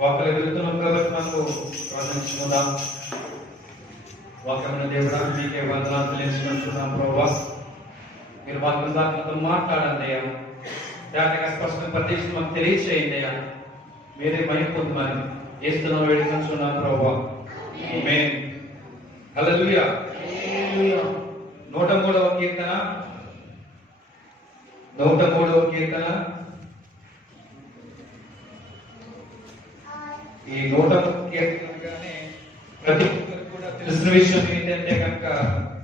వాక్యం వెళ్తున్నాం కాబట్టి మనకు ప్రార్థించుకుందాం. వాక్యమైన దేవుడా మీకే వందనాలు తెలియజేస్తున్నాం ప్రభా. మీరు వాక్యం దాంతో మాట్లాడండి అయ్యా. దానికి స్పష్టంగా ప్రత్యక్ష మాకు తెలియచేయండి అయ్యా. మీరే మహిమపొందమని యేసునామములో వేడుకుంటున్నాం ప్రభా. ఆమేన్. హల్లెలూయా. 103వ కీర్తన ఈ 103వ కీర్తనగానే ప్రతి ఒక్కరికి కూడా తెలిసిన విషయం ఏంటంటే కనుక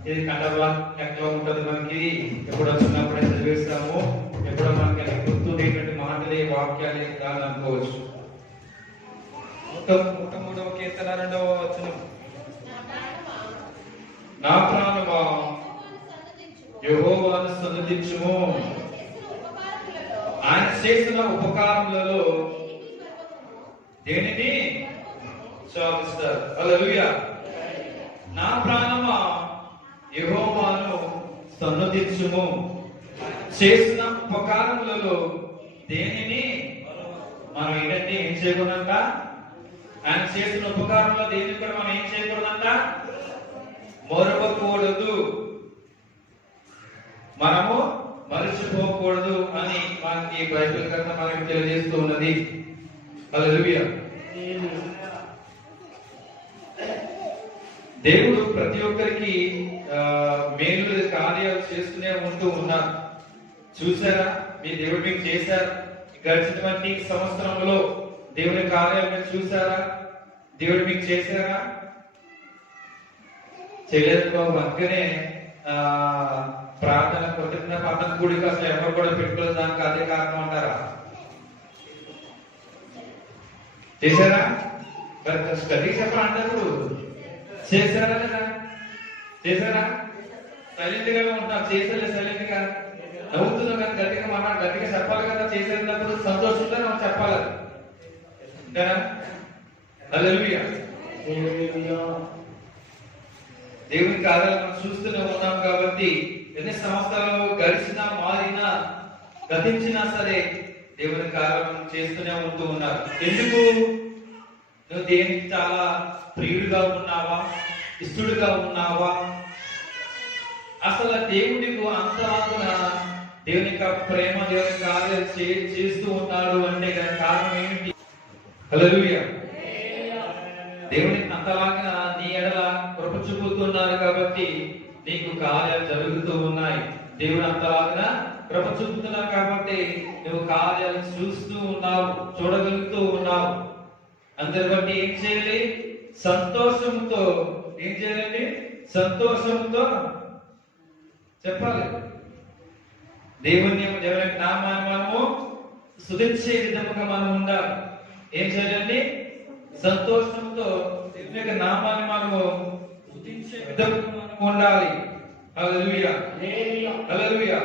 ఇది కండవ ఎక్కడ ఉంటుంది. మనకి ఎప్పుడో చిన్నప్పుడే చదివేస్తాము, ఎప్పుడో మనకి గుర్తుండేటువంటి మాటలే వాక్యాలే కాదు అనుకోవచ్చు. 103వ కీర్తన 2వ వచనం, నా ప్రాణమా యెహోవాను స్తుతించుము, ఆయన చేసిన ఉపకారములలో దేనిని స్తుతిస్తారు. హల్లెలూయా. నా ప్రాణమా యెహోవాను స్తుతించుము, చేసిన ఉపకారములలో దేనిని మనం ఏంటంటే ఏం చేయకూడదంట. ఆయన చేసిన ఉపకారంలో దేనిని కూడా మనం ఏం చేయకూడదంట, మరవకూడదు, మనము మరచిపోకూడదు అని మనకి బైబిల్ గ్రంథం మనకి తెలియజేస్తూ ఉన్నది. హల్లెలూయా. దేవుడు ప్రతి ఒక్కరికి మేలు కార్యాలు చేస్తూనే ఉంటూ ఉన్నారు. చూసారా, మీ దేవుడు మీకు చేశారు. గడిచినటువంటి సంవత్సరంలో దేవుని కార్యాలు మీరు చూసారా? దేవుడు మీకు చేశారా? చేయలేదు బాబు. అందుకనే ప్రార్థన కృతజ్ఞత ప్రార్థన కూడిక అసలు ఎవరు కూడా పెట్టుకోలేదు. దానికి అదే కారణం అంటారా? చేశారా? గట్టిగా చెప్పరా అంటారు. చేశారా లేదా? చేశారా? సైలెంట్ గా ఉంటాం. చేసలే సైలెంట్ గా నవ్వుతున్నాం కానీ గట్టిగా మనం గట్టిగా చెప్పాలి కదా. చేసేటప్పుడు సంతోషంగా మనం చెప్పాలి కదా. హల్లెలూయా. దేవుని కార్యాలు మనం చూస్తూనే ఉన్నాం కాబట్టి ఎన్ని సంవత్సరాలు గడిచినా మారినా గతించినా సరే దేవుని కార్యాలను చేస్తూనే ఉంటూ ఉన్నారు. ఎందుకు? నువ్వు దేనికి చాలా ప్రియుడిగా ఉన్నావా, ఇష్టడుగా ఉన్నావా? అసలు దేవుడికి అంతలాగున దేవుని యొక్క ప్రేమ దేవుని కార్యాలు చేస్తూ ఉన్నాడు అంటే కారణం ఏమిటి? హల్లెలూయా. దేవుని అంతలాగా నీ ఎడల కృప చూపుతున్నారు కాబట్టి నీకు కార్యాలు జరుగుతూ ఉన్నాయి. దేవుడు అంతలాగా కృప చూపుతున్నారు కాబట్టి నువ్వు కార్యాలు చూస్తూ ఉన్నావు, చూడగలుగుతూ ఉన్నావు. అందరి బట్టి ఏం చేయాలి? సంతోషంతో ఏం చేయాలండి? సంతోషంతో చెప్పాలి. దేవుని నామాన్ని మనము స్తుతించే విధముగా మనం ఉండాలి. ఏం చేయాలండి? సంతోషంతో దేవుని యొక్క నామాన్ని మనము స్తుతించే విధముగా మనం ఉండాలి. హల్లెలూయా. హల్లెలూయా.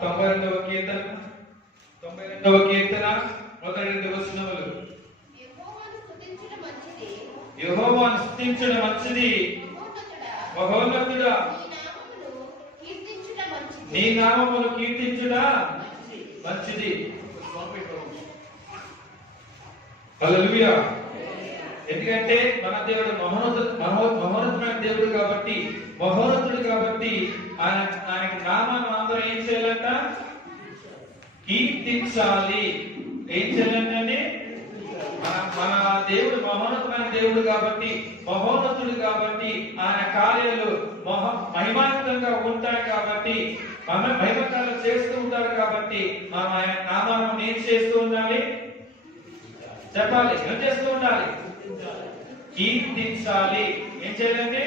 92వ కీర్తన 1 2 వచనములు, యెహోవాను స్తుతించడం మంచిది, మహోన్నతుడా నీ నామమును కీర్తించుట మంచిది. హల్లెలూయా. ఎందుకంటే మన దేవుడు మహోన్నతమైన దేవుడు కాబట్టి, మహోన్నతుడు కాబట్టి ఆయన నామాన్ని అందరూ ఏం చేయాలంట? కీర్తించాలి. ఏం చేయాలంటే మన దేవుడు మహోన్నతమైన దేవుడు కాబట్టి, మహోన్నతుడు కాబట్టి ఆయన కార్యాలు మహిమాన్వితంగా ఉంటాయి కాబట్టి, మహిమకాలు చేస్తూ ఉంటారు కాబట్టి మనం ఆయన నామాన్ని ఏం చేస్తూ ఉండాలి? చెప్పాలి. ఏం చేస్తూ ఉండాలి? కీర్తించాలి. ఏం చేయాలండి?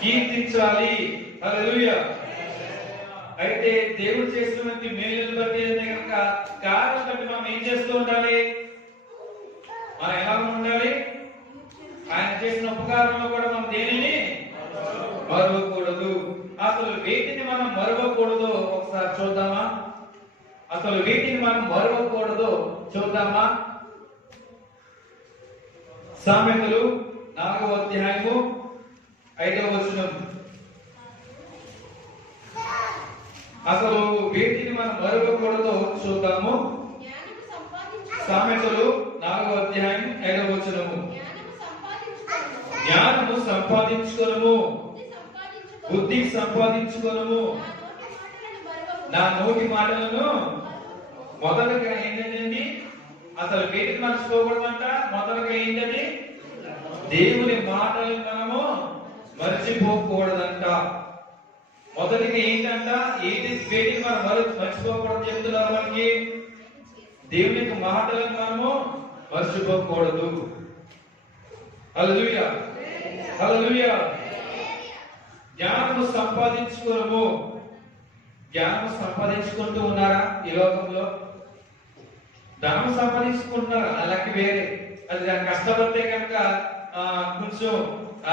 కీర్తించాలి. హల్లెలూయా. అయితే దేవుడు చేసినటువంటి మేలును బట్టి కనుక కారణం బట్టి మనం ఏం చేస్తూ ఉండాలి? మనం ఎలా ఉండాలి? ఆయన చేసిన ఉపకారంలో కూడా మనం దేనిని మరవకూడదు. అసలు వీటిని మనం మరవకూడదు. ఒకసారి చూద్దామా? అసలు వీటిని మనం మరవకూడదు చూద్దామా? సామెతలు 4వ అధ్యాయము 5వ వచనం. అసలు వీటిని మనం మరవకూడదు చూద్దాము. సామెతలు 4వ అధ్యాయం 5వ వచనము. జ్ఞానము సంపాదించుకొనుము, బుద్ధి సంపాదించుకొనుము, నా నోటి మాటలను. మొదలుగా ఏంటండి, అసలు వీటిని మర్చిపోకూడదంట. మొదలుగా ఏంటండి, దేవుని మాటలు మనము మర్చిపోకూడదంట. మొదటిగా ఏంటంట, వీటిని మనం మర్చిపోకూడదు చెప్తున్నారు మనకి. దేవుని యొక్క మాటలను మనము మర్చిపోకూడదు. హల్లెలూయా, హల్లెలూయా. జ్ఞానము సంపాదించుకోవడము. జ్ఞానం సంపాదించుకుంటూ ఉన్నారా ఈ లోకంలో? ధనం సంపాదించుకుంటున్నారు, అలాగే వేరే. అది దాని కష్టపడితే కనుక కొంచెం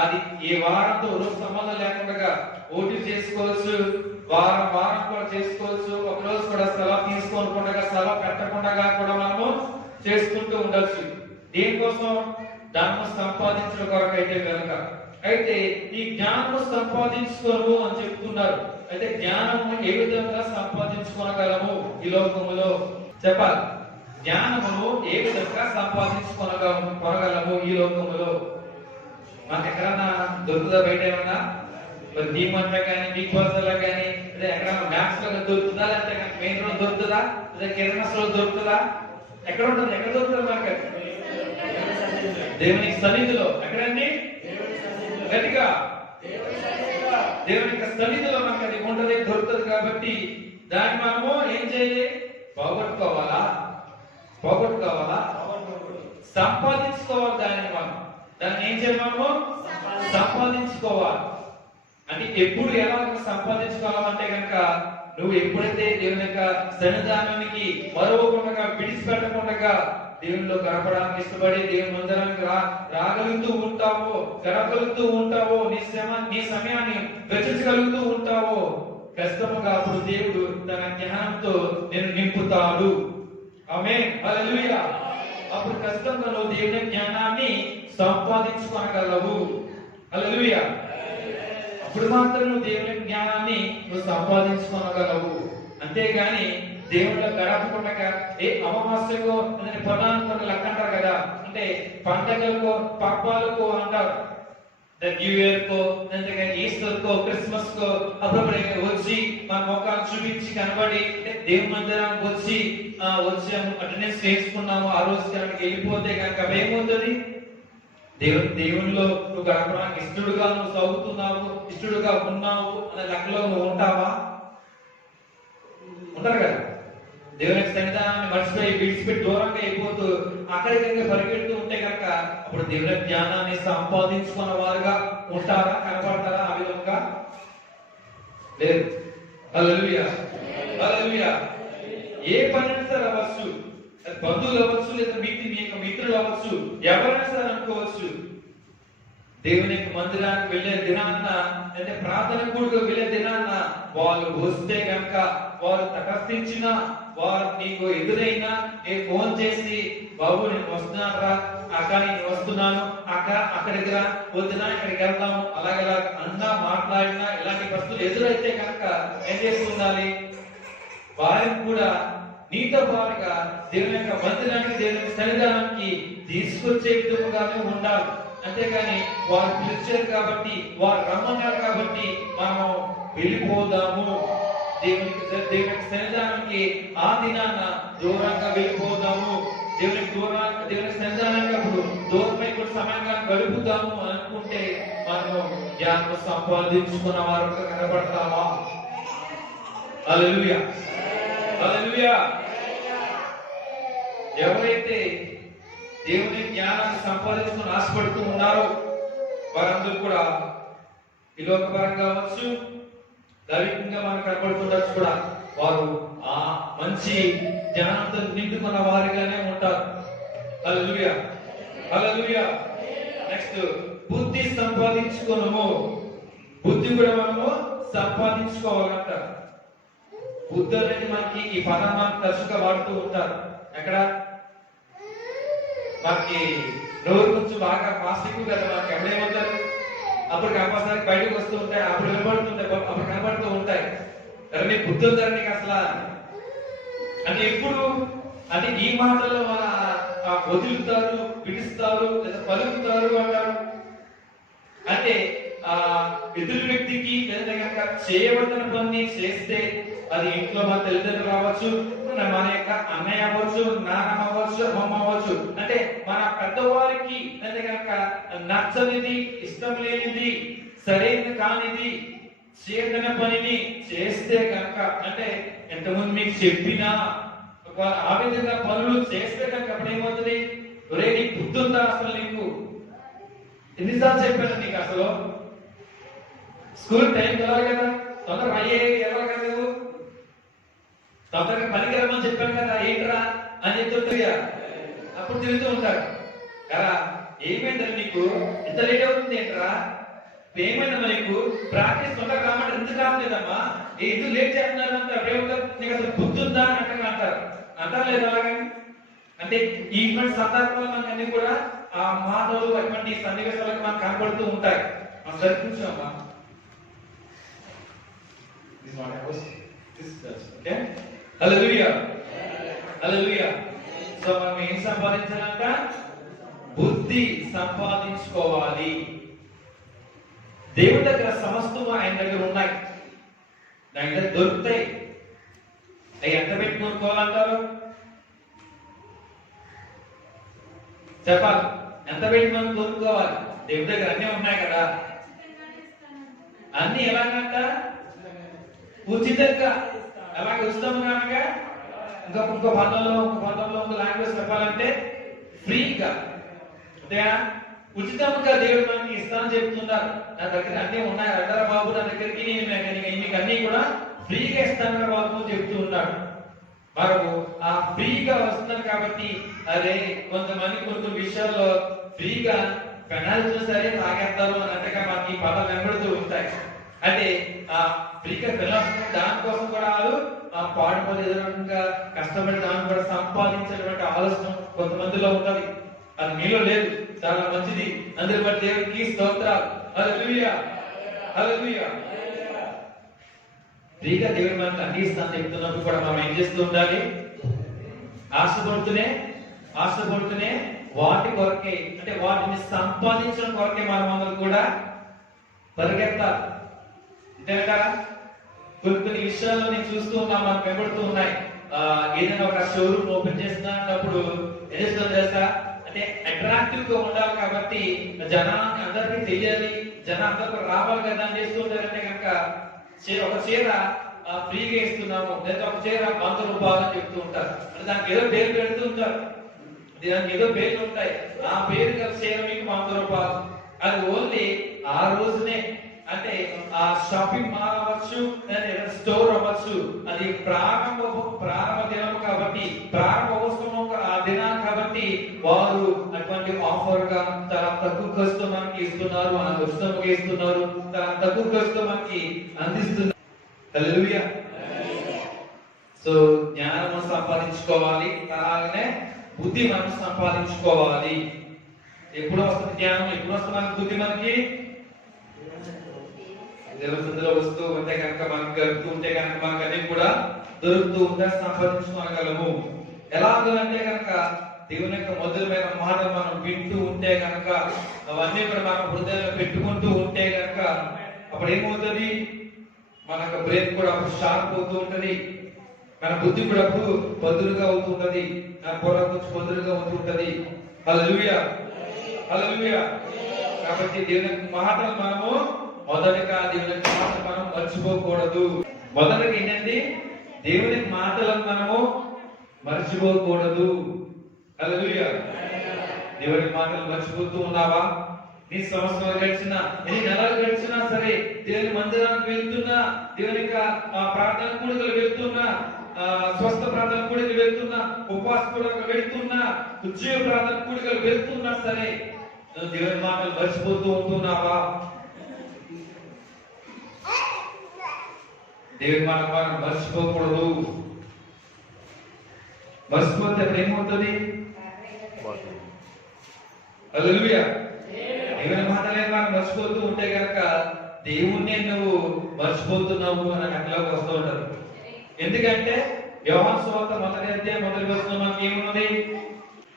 అది ఏ వారంతో రోజు సంబంధం లేకుండా ఓటీ చేసుకోవచ్చు, వారం వారం కూడా చేసుకోవచ్చు, ఒక రోజు కూడా సెలవు తీసుకోకుండా సెలవు పెట్టకుండా కూడా మనము చేసుకుంటూ ఉండొచ్చు. దేనికోసం? ధనము సంపాదించడం కొరకు అయితే కనుక. అయితే ఈ జ్ఞానము సంపాదించుకోను అని చెప్తున్నారు. అయితే జ్ఞానము ఏ విధంగా సంపాదించుకోగలము ఈ లోకములో చెప్పాలి. జ్ఞానమును ఏ విధంగా సంపాదించుకోగలము ఈ లోకములో? మనకు ఎక్కడన్నా దొరుకుతుందా? బయట ఏమన్నా డీమార్ట్ లో కానీ, బిగ్ బాస్ లో కానీ, లేదా ఎక్కడన్నా మ్యాప్స్ లో దొరుకుతుందా? లేదంటే మెయిన్ రోడ్ దొరుకుతుందా? లేదా కిరాణా స్టోర్ దొరుకుతుందా? ఎక్కడ ఉంటుంది? ఎక్కడ దొరుకుతుంది మనకి? దేవుని సన్నిధిలో. ఎక్కడండి? గట్టిగా దేవుని సన్నిధిలో మనకి అది ఉంటది, దొరుకుతుంది. కాబట్టి దాన్ని మనము ఏం చేయాలి? పోగొట్టుకోవాలా? సంపాదించుకోవాలి. దాన్ని ఏం చేయాలి? మనము సంపాదించుకోవాలి. అంటే ఎప్పుడు ఎలా సంపాదించుకోవాలంటే కనుక, నువ్వు ఎప్పుడైతే దేవుని యొక్క సన్నిధానానికి మరవకుండా విడిచిపెట్టకుండా దేవునిలో గడపడానికి ఇష్టపడి దేవుని మందిరానికి రాగలుగుతూ ఉంటావో, గడపగలుగుతూ ఉంటావో, నీ సమయాన్ని వెచ్చించగలుగుతూ ఉంటావో, కష్టముగా అప్పుడు దేవుడు తన జ్ఞానంతో నేను నింపుతాడు. ఆమేన్, హల్లెలూయా. అప్పుడు కష్టంగా నువ్వు దేవుని జ్ఞానాన్ని సంపాదించుకోగలవు. హల్లెలూయా. అప్పుడు మాత్రం నువ్వు దేవుని జ్ఞానాన్ని నువ్వు సంపాదించుకోగలవు. అంతేగాని దేవుళ్ళ గడపకుండా అమావాస్యకో పొలానికి లెక్క అంటారు కదా, అంటే పండగలకో పబ్బాలకో అంటారు. న్యూ ఇయర్ కో, ఈస్టర్ కో, క్రిస్మస్ కో అప్పుడు వచ్చి మన ముఖాలు చూపించి కనబడి దేవుని మందిరానికి వచ్చి అటెండెన్స్ చేసుకున్నాము, ఆ రోజు కనుక వెళ్ళిపోతే కనుక ఏమవుతుంది? దేవునిలో నువ్వు గడపడానికి ఇష్టడుగా నువ్వు చదువుతున్నావు, ఇష్టడుగా ఉన్నావు అనే లెక్కలో నువ్వు ఉంటావా? ఉంటారు కదా. దేవుని సన్నిధానాన్ని మర్చిపోయి విడిచిపెట్టి దూరంగా అయిపోతూ అక్కడికంగా పరిగెడుతూ ఉంటే కనుక అప్పుడు దేవుని జ్ఞానాన్ని సంపాదించుకున్న వారుగా ఉంటారా? కనపడతారా? ఆ విధంగా లేదు. హల్లెలూయా, హల్లెలూయా. ఏ పని సరే అవ్వచ్చు, బంధువులు అవ్వచ్చు, లేదా మీ యొక్క మిత్రులు అవ్వచ్చు, ఎవరైనా సరే అనుకోవచ్చు. దేవుని యొక్క మందిరానికి వెళ్ళే దినాన్న, అంటే ప్రార్థన కూడికి వెళ్ళే దినాన్న వాళ్ళు వస్తే కనుక, వారు తటస్థించిన వారు నీకు ఎదురైనా నేను ఫోన్ చేసి, బాబు నేను వస్తున్నాను రా, అక్క నేను వస్తున్నాను, అక్క అక్కడికి రా, వద్దునా ఇక్కడికి వెళ్దాము, అలాగలా అన్నా మాట్లాడినా ఇలాంటి పరిస్థితులు ఎదురైతే కనుక ఏం చేస్తుండాలి? వారిని కూడా నీతో పాటుగా దేవుని యొక్క మందిరానికి, దేవుని సన్నిధానానికి తీసుకొచ్చే విధముగానే ఉండాలి. అంతేగాని వారు పిలిచారు కాబట్టి, వారు రమ్మన్నారు కాబట్టి మనం వెళ్ళిపోదాము, దేవుని సన్నిధానానికి ఆ దినాన దూరంగా వెళ్ళిపోదాము, దేవుని సన్నిధానానికి అప్పుడు దూరమై కూడా సమయంగా గడుపుతాము అనుకుంటే మనము జ్ఞానం సంపాదించుకున్న వారు కనబడతామా? హల్లెలూయా, హల్లెలూయా. ఎవరైతే దేవుని జ్ఞానాన్ని సంపాదించుకుని ఆశపడుతూ ఉన్నారో వారందరూ కూడా ఈ లోకపరంగా అవచ్చు, దైవికంగా మనకు కనబడుతుండొచ్చు కూడా, వారు ఆ మంచి జ్ఞానంతో నిండుకున్న వారిగానే ఉంటారు. హల్లెలూయా, హల్లెలూయా. నెక్స్ట్, బుద్ధి సంపాదించుకోనము. బుద్ధి కూడా మనము సంపాదించుకోవాలంట. బుద్ధి అనేది మనకి ఈ పదం మనకు తరచుగా వాడుతూ ఉంటారు. ఎక్కడ మనకి నోరు కొంచెం బాగా పాజిటివ్ కదా, మనకి ఎప్పుడేమవుతారు? అప్పుడు కంపల్సరీ బయటకు వస్తూ ఉంటాయి, అప్పుడు వినబడుతుంటాయి, అప్పుడు కనబడుతూ ఉంటాయి. నీ బుద్ధి ఉందని నీకు అసలు అంటే ఎప్పుడు అంటే ఈ మాటల్లో మన వదులుతారు, పిలుస్తారు లేదా పలుకుతారు అంటారు. అంటే ఆ ఎదురు వ్యక్తికి లేదా కనుక చేయవలసిన పని చేస్తే అది ఇంట్లో మన తల్లిదండ్రులు అవ్వచ్చు, మన యొక్క అన్నయ్య అవ్వచ్చు, నాన్నమ్మ అవ్వచ్చు, అమ్మమ్మ అవ్వచ్చు, అంటే మన పెద్దవారికి లేదా కనుక నచ్చనిది, ఇష్టం లేనిది, సరైన కానిది, చేతన పనిని చేస్తే కనుక, అంటే ఎంతమంది మీకు చెప్పినా ఆ విధంగా పనులు చేస్తే కనుక అప్పుడు ఏమవుతుంది? ఒరే నీకు బుద్ధుందా అసలు? నీకు ఎన్నిసార్లు చెప్పాను నీకు అసలు? స్కూల్ టైం వెళ్ళాలి కదా, తొందరగా అయ్యే వెళ్ళాలి కదా, నువ్వు తొందరగా పనికి వెళ్ళమని చెప్పాను కదా, ఏంట్రా అని చెప్తుంది. అప్పుడు తిరుగుతూ ఉంటారు కదా, ఏమైందని నీకు ఎంత లేట్ అవుతుంది ఏంట్రా, ఏమైందమ్మా నీకు ప్రాక్టీస్ తొందరగా రామంటే ఎందుకు రావట్లేదమ్మా, ఎందుకు లేట్ చేస్తున్నారు అంటే అప్పుడేమంటారు? నీకు అసలు బుద్ధుందా అని అంటారు. అంటారు లేదు అలాగని? అంటే ఇటువంటి సందర్భాలు మనకు అన్ని కూడా ఆ మాటలు అటువంటి సన్నివేశాలకు మనకు కనబడుతూ ఉంటాయి. మనం సరికూర్చోమ్మా. హల్లెలూయా, హల్లెలూయా. సో మనం ఏం సంపాదించాలంట? బుద్ధి సంపాదించుకోవాలి. దేవుడి దగ్గర సమస్తం ఆయన దగ్గర ఉన్నాయి, ఆయన దగ్గర దొరుకుతాయి. అవి ఎంత పెట్టి కొనుక్కోవాలంటారు? చెప్పాలి, ఎంత పెట్టి మనం కొనుక్కోవాలి? దేవుడి దగ్గర అన్నీ ఉన్నాయి కదా. అన్ని ఎలాగంట? ఉచితంగా. అలాగే ఉచితంగా అనగా ఇంకో పదంలో ఇంకో లాంగ్వేజ్ చెప్పాలంటే ఫ్రీగా. అంతేనా? ఉచితంగా దేవుడు మనకి ఇస్తానని చెప్తున్నారు. నా దగ్గర అన్నీ ఉన్నాయి అంటారా బాబు, నా దగ్గరికి నేను మీకు అన్ని కూడా ఫ్రీగా ఇస్తాను బాబు చెప్తూ ఉన్నాడు. మనకు ఆ ఫ్రీగా వస్తున్నారు కాబట్టి అరే కొంతమంది కొన్ని విషయాల్లో ఫ్రీగా పెనాల్టీ సరే తాగేస్తారు అని అంటగా మనకి పదాలు వెంబడుతూ ఉంటాయి. అంటే ఆ ఫ్రీగా పెనాల్టీ దానికోసం కూడా వాళ్ళు పాడుపడి ఎదురుగా కష్టపడి దాన్ని కూడా సంపాదించేటువంటి ఆలోచన కొంతమందిలో ఉన్నది. అది మీలో లేదు, చాలా మంచిది. అందరి బట్టి దేవుడికి స్తోత్రాలు. హల్లెలూయా, హల్లెలూయా. ఫ్రీగా దేవుడు మనకు అన్ని ఇస్తాను చెప్తున్నప్పుడు కూడా మనం ఏం చేస్తూ ఉండాలి? ఆశపడుతూనే వాటి కొరకే, అంటే వాటిని సంపాదించడం కొరకే మనం కూడా పరిగెత్తాలి. అంతేనా? కొన్ని విషయాల్లో నేను చూస్తూ ఉన్నాం, మనకు వెంబడుతూ ఉన్నాయి. ఏదైనా ఒక షోరూమ్ ఓపెన్ చేస్తున్నప్పుడు ఏం చేస్తుందో తెలుసా? అంటే అట్రాక్టివ్ గా ఉండాలి కాబట్టి జనాన్ని అందరికీ తెలియాలి, అందరికీ రావాలి కదా అని చేస్తూ ఉంటారంటే కనుక ఒక చీర ఫ్రీగా ఇస్తున్నాము లేదా ఒక చీర 100 రూపాయలు అని చెప్తూ ఉంటారు. అంటే దానికి ఏదో పేరు పెడుతూ ఉంటారు, దానికి ఏదో పేర్లు ఉంటాయి. ఆ పేరు గల చీర మీకు 100 రూపాయలు. అది ఓన్లీ ఆ రోజునే, అంటే ఆ షాపింగ్ మాల్ అవ్వచ్చు, స్టోర్ అవ్వచ్చు, అది ప్రారంభ దినం కాబట్టి, ప్రారంభోత్సవం ఆ దినాన్ని కాబట్టి వారు అటువంటి ఆఫర్ గా చాలా తక్కువ ఖర్చుతో మనకి ఇస్తున్నారు, మనకు ఉచితంగా ఇస్తున్నారు, చాలా తక్కువ ఖర్చుతో మనకి అందిస్తున్నారు. హల్లెలూయా. సో జ్ఞానం సంపాదించుకోవాలి, అలాగనే బుద్ధి మనం సంపాదించుకోవాలి. ఎప్పుడు వస్తుంది జ్ఞానం? ఎప్పుడు వస్తుంది మనకి బుద్ధి? మనకి దేవస్థలో వస్తూ ఉంటే కనుక, మనకు గడుపుతూ ఉంటే కనుక మనకు అన్ని కూడా దొరుకుతూ ఉంటే సంపాదించుకోగలము. ఎలాగంటే కనుక దేవుని యొక్క మధురమైన మాటలు మనం వింటూ ఉంటే కనుక, అవన్నీ కూడా మనం హృదయంలో పెట్టుకుంటూ ఉంటే కనుక అప్పుడు ఏమవుతుంది? మన యొక్క బ్రెయిన్ కూడా అప్పుడు షార్ప్ అవుతూ ఉంటది, మన బుద్ధి కూడా అప్పుడు బదులుగా అవుతూ ఉంటది, మన బుర్ర కొంచెం బదులుగా అవుతూ ఉంటది. హల్లెలూయా, హల్లెలూయా. కాబట్టి దేవుని మాటలు మనము మొదటగా దేవుని మాటలు మనం మర్చిపోకూడదు. మొదటగా ఏంటంటే దేవుని మాటలను మనము మర్చిపోకూడదు. హల్లెలూయా. దేవుని మాటలు మర్చిపోతూ ఉన్నావా? నీ సంవత్సరాలు గడిచినా, ఎన్ని నెలలు గడిచినా సరే, దేవుని మందిరానికి వెళ్తున్నా, దేవుని ప్రార్థన కూడికలు వెళ్తున్నా, స్వస్థ ప్రార్థన కూడికలు వెళ్తున్నా, ఉపవాస కూడికలు వెళ్తున్నా, ఉద్యోగ ప్రార్థన కూడికలు వెళ్తున్నా సరే, నువ్వు దేవుని మాటలు మర్చిపోతూ ఉంటున్నావా? దేవుని మాట మనం మర్చిపోకూడదు. మర్చిపోతే అప్పుడు ఏమవుతుంది? హల్లెలూయా. దేవుని మాటలే మనం మర్చిపోతూ ఉంటే కనుక దేవుణ్ణి నువ్వు మర్చిపోతున్నావు అని అట్లోకి వస్తూ ఉంటారు. ఎందుకంటే యోహాను సువార్త మొదటి వచనం మనకి ఏమున్నది?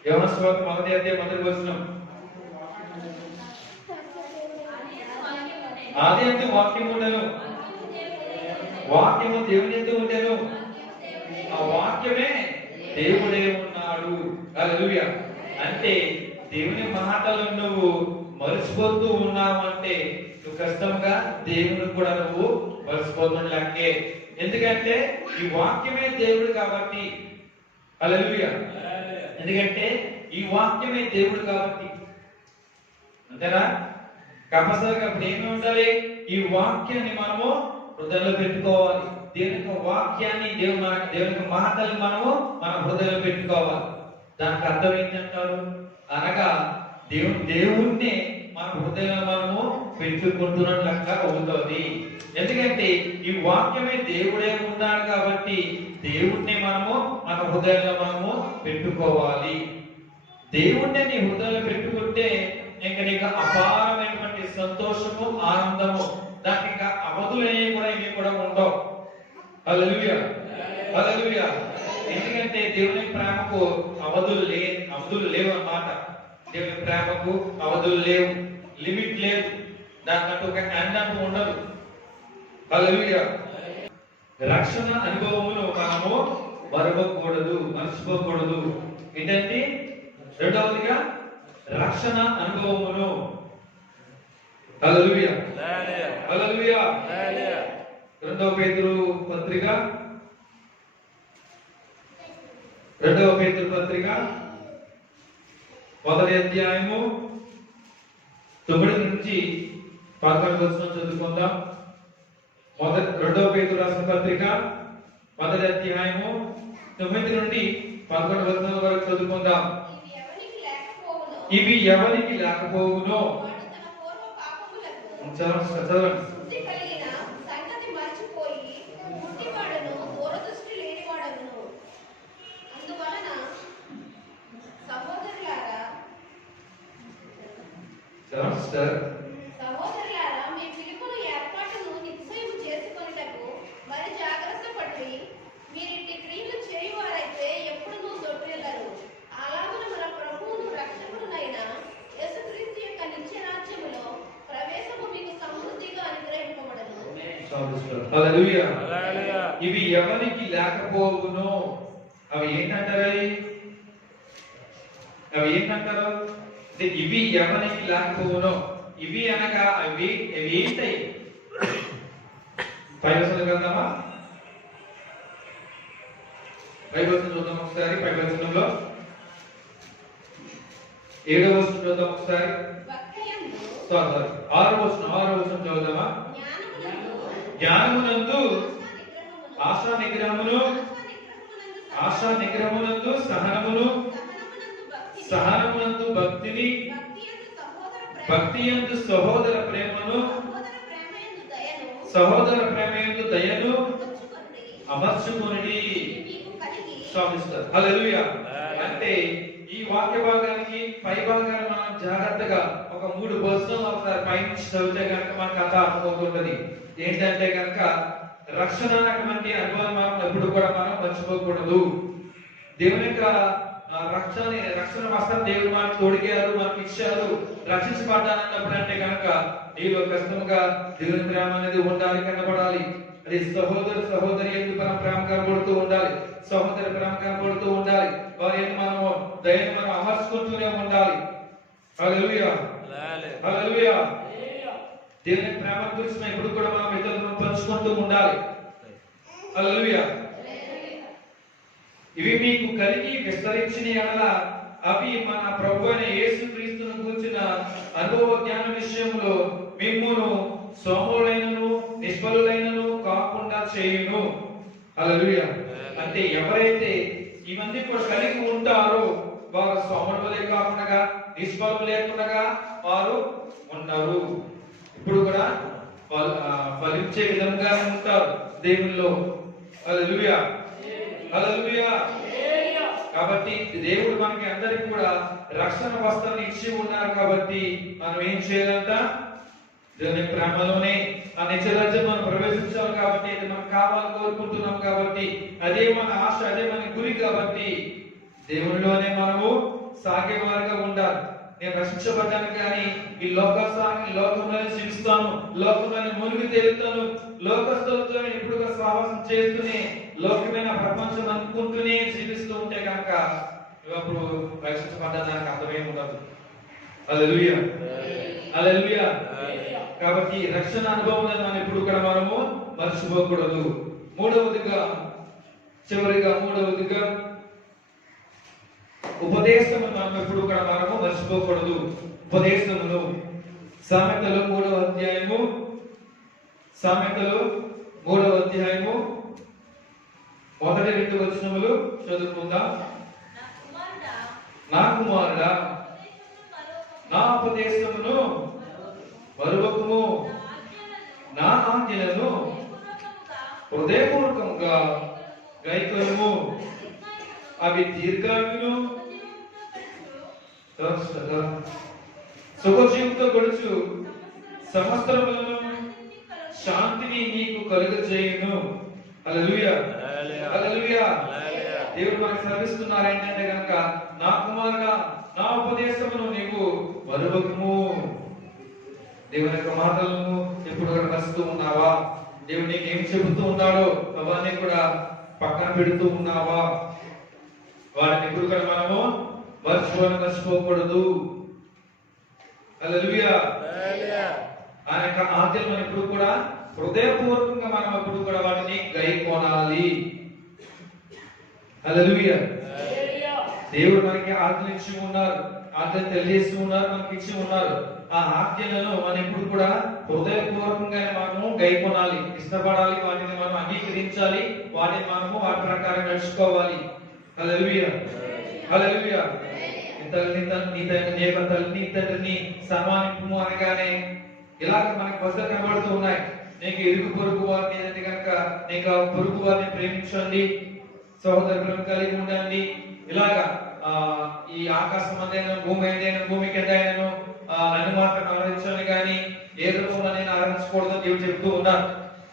యోహాను సువార్త 1:1 ఆది అందు వాక్యము ఉండెను, వాక్యము దేవుని యందు ఉండెను, ఆ వాక్యమే దేవుడే ఉన్నాడు. హల్లెలూయా. అంటే దేవుని మాటలు నువ్వు మర్చిపోతూ ఉన్నావు అంటే నువ్వు కష్టంగా దేవుని కూడా నువ్వు మర్చిపోతున్నట్లే. ఎందుకంటే ఈ వాక్యమే దేవుడు కాబట్టి. హల్లెలూయా. ఎందుకంటే ఈ వాక్యమే దేవుడు కాబట్టి, అంతేనా? కంపల్సరిగా ఇప్పుడు ఏమి ఉండాలి? ఈ వాక్యాన్ని మనము హృదయంలో పెట్టుకోవాలి. దేవుని యొక్క వాక్యాన్ని దేవుని యొక్క మాటలు మనము మన హృదయంలో పెట్టుకోవాలి. దానికి అర్థం ఏంటంటారు? అనగా దేవుణ్ణి మన హృదయంలో మనము పెట్టుకుంటున్నట్లుగా అవుతుంది. ఎందుకంటే ఈ వాక్యమే దేవుడే ఉన్నాడు కాబట్టి దేవుణ్ణి మనము మన హృదయంలో మనము పెట్టుకోవాలి. దేవుణ్ణి నీ హృదయంలో పెట్టుకుంటే ఇంకా నీకు అపారమైనటువంటి సంతోషము, ఆనందము, దానికి ఇంకా అవధులనేవి కూడా ఇవి కూడా ఉండవు. హల్లెలూయా, హల్లెలూయా. ఎందుకంటే దేవుని ప్రేమకు అవధులు లేవు అన్నమాట. దేవుని ప్రేమకు అవధులు లేవు, లిమిట్ లేదు, దాంట్లో ఒక ఎండ్ అంటూ ఉండదు. హల్లెలూయా. రక్షణ అనుభవమును మనము మర్చిపోకూడదు. ఏంటంటే రెండవదిగా రక్షణ అనుభవమును. హల్లెలూయా, హల్లెలూయా. రెండవ పేతురు పత్రిక 1వ అధ్యాయము 9 నుంచి 11 వచనం చదువుకుందాం. రెండవ పేతురు రాసిన పత్రిక 1వ అధ్యాయము 9 నుండి 11 వచనం వరకు చదువుకుందాం. ఇవి ఎవరికి లేకపోవునో సహోదరులారా, మీ పిలుపును ఏర్పాటును నిశ్చయము చేసుకొనుటకు మరి జాగ్రత్త పడి మీరిట్టి క్రియలు చేయువారైతే ఎప్పుడునూ దొర్రెలరు. అలాగున మన ప్రభువును రక్షకుడునైన యేసుక్రీస్తు యొక్క నిత్య రాజ్యములో ప్రవేశము మీకు సమృద్ధిగా అనుగ్రహింపబడును. హల్లెలూయా. ఇవి ఎవరికి లేకపోవునో అవి ఏంటంటారు? ఇవి ఎవరికి లేకపోవునో, ఇవి అనగా అవి ఏంటాయి? పైవచనం వెళ్దామా? పైవచనం చూద్దాం ఒకసారి. పైవచనంలో 7వ వచనం చూద్దాం ఒకసారి. 6వ వచనం చదువుదామా? జ్ఞానమునందు ఆశా నిగ్రహమునందు సహనమునందు భక్తిని, భక్తియందు సహోదర ప్రేమను దయను అమర్చుకొనుడి. హల్లెలూయా. అంటే ఈ వాక్య భాగానికి పై భాగాన్ని మనం జాగ్రత్తగా ఒక 3 వచనాలు ఒకసారి పైనుంచి చదివితే కనుక మనకు కథ అర్థమవుతుంటది. ఏంటంటే కనుక రక్షణ అటువంటి అనుభవం మనం ఎప్పుడు కూడా మనం మర్చిపోకూడదు. దేవుని యొక్క రక్షణ వస్త్రం దేవుడు మనకు తోడిగారు, మనకు ఇచ్చారు. రక్షించబడ్డానన్నప్పుడు అంటే కనుక నీలో కష్టంగా దేవుని ప్రేమ అనేది ఉండాలి, కనబడాలి. అది సహోదరి ఎందుకు మనం ప్రేమ కనబడుతూ ఉండాలి, సహోదరి ప్రేమ కనబడుతూ ఉండాలి. వారి మనము దయను మనం అమర్చుకుంటూనే ఉండాలి. హల్లెలూయా, హల్లెలూయా. దేవుని ప్రేమ గురించి ఎప్పుడు కూడా మనం ఇతరులను పంచుకుంటూ ఉండాలి. హల్లెలూయా. ఇవి మీకు కలిగి విస్తరించిన ఎడల అవి మన ప్రభువైన యేసుక్రీస్తును గురించిన అనుభవ జ్ఞాన విషయంలో మిమ్మును సోములైనను నిష్ఫలులైనను కాకుండా చేయును. హల్లెలూయా. అంటే ఎవరైతే ఇవన్నీ కూడా కలిగి ఉంటారో వారు సోములే కాకుండా నిష్ఫలం లేకుండా వారు ఉన్నారు. ఇప్పుడు కూడా ఫలించే విధంగా ఉంటారు దేవునిలో. హల్లెలూయా, హల్లెలూయా. కాబట్టి దేవుడు మనకి అందరికి కూడా రక్షణ వస్త్రాన్ని ఇచ్చి ఉన్నారు. కాబట్టి మనం ఏం చేయాలంట? దేవుని ప్రేమలోనే ఆ నిత్య రాజ్యం మనం ప్రవేశించాలి. కాబట్టి అది మనకు కావాలని కోరుకుంటున్నాం. కాబట్టి అదే మన ఆశ, అదే మన గురి. కాబట్టి దేవునిలోనే మనము సాగేవారుగా ఉండాలి. నేను రక్షించబడ్డాను కానీ ఈ లోకంలో జీవిస్తాను, లోకంలోనే మునిగి తేలుతాను, లోకస్తులతో ఎప్పుడు సహవాసం చేస్తూనే లోకమైన ప్రపంచం అనుకుంటూనే జీవిస్తూ ఉంటే కనుక అప్పుడు రక్షించబడ్డానికి అర్థమే ఉండదు. హల్లెలూయా, హల్లెలూయా. కాబట్టి రక్షణ అనుభవం మనం ఎప్పుడు కూడా మనము మర్చిపోకూడదు. మూడవదిగా ఉపదేశము మనం ఎప్పుడు కూడా మనము మర్చిపోకూడదు. ఉపదేశమును సామెతలు 3వ అధ్యాయము మొదటి 2 వచనములు చదువుకుందాం. నా కుమారుడా, నా ఉపదేశమును మరువకుము, నా ఆజ్ఞలను హృదయపూర్వకముగా గైకొనుము. అవి దీర్ఘాయువును సుఖజీవితో గడుచు సంవత్సరములను శాంతిని నీకు కలుగజేయును. హల్లెలూయా, హల్లెలూయా. దేవుడు మనకు శ్రమిస్తున్నారు ఏంటంటే కనుక, నా కుమారుడా, నా ఉపదేశమును నీవు మరువకుము. దేవుని యొక్క మాటలను ఎప్పుడు మరుస్తూ ఉన్నావా? దేవుడు నీకు ఏం చెబుతూ ఉన్నాడో అవన్నీ కూడా పక్కన పెడుతూ ఉన్నావా? వాటిని ఎప్పుడు కూడా మనము మర్చిపోకూడదు. హల్లెలూయా. ఆయన యొక్క ఆజ్ఞలు మనం ఎప్పుడు కూడా హృదయపూర్వకంగా మనం ఎప్పుడు కూడా వాటిని గైకొనాలి. హల్లెలూయా. దేవుడు మనకి ఆజ్ఞలు ఇచ్చి ఉన్నారు, ఆజ్ఞలు తెలియజేస్తూ ఉన్నారు, మనకి ఇచ్చి ఉన్నారు. ఆ ఆజ్ఞలను మనం ఎప్పుడు కూడా హృదయపూర్వకంగా మనము గైకొనాలి, ఇష్టపడాలి, వాటిని మనం అంగీకరించాలి, వాటిని మనము వాటి ప్రకారం నడుచుకోవాలి. హల్లెలూయా, హల్లెలూయా. తల్లిని తండ్రిని సమానింపు అనగానే ఇలాగ మనకి బస్సులు కనబడుతూ ఉన్నాయి. నీకు ఇరుగు పొరుగు వారిని ఏదంటే కనుక నీకు పొరుగు వారిని ప్రేమించండి, సహోదరులను కలిగి ఉండండి. ఇలాగా ఈ ఆకాశం అంతైనా భూమి ఏదైనా భూమికి ఎంతైనాను నన్ను మాత్రం ఆరాధించాలి కానీ ఏ రూపంలో నేను ఆరాధించకూడదు దేవుడు చెప్తూ ఉన్నారు.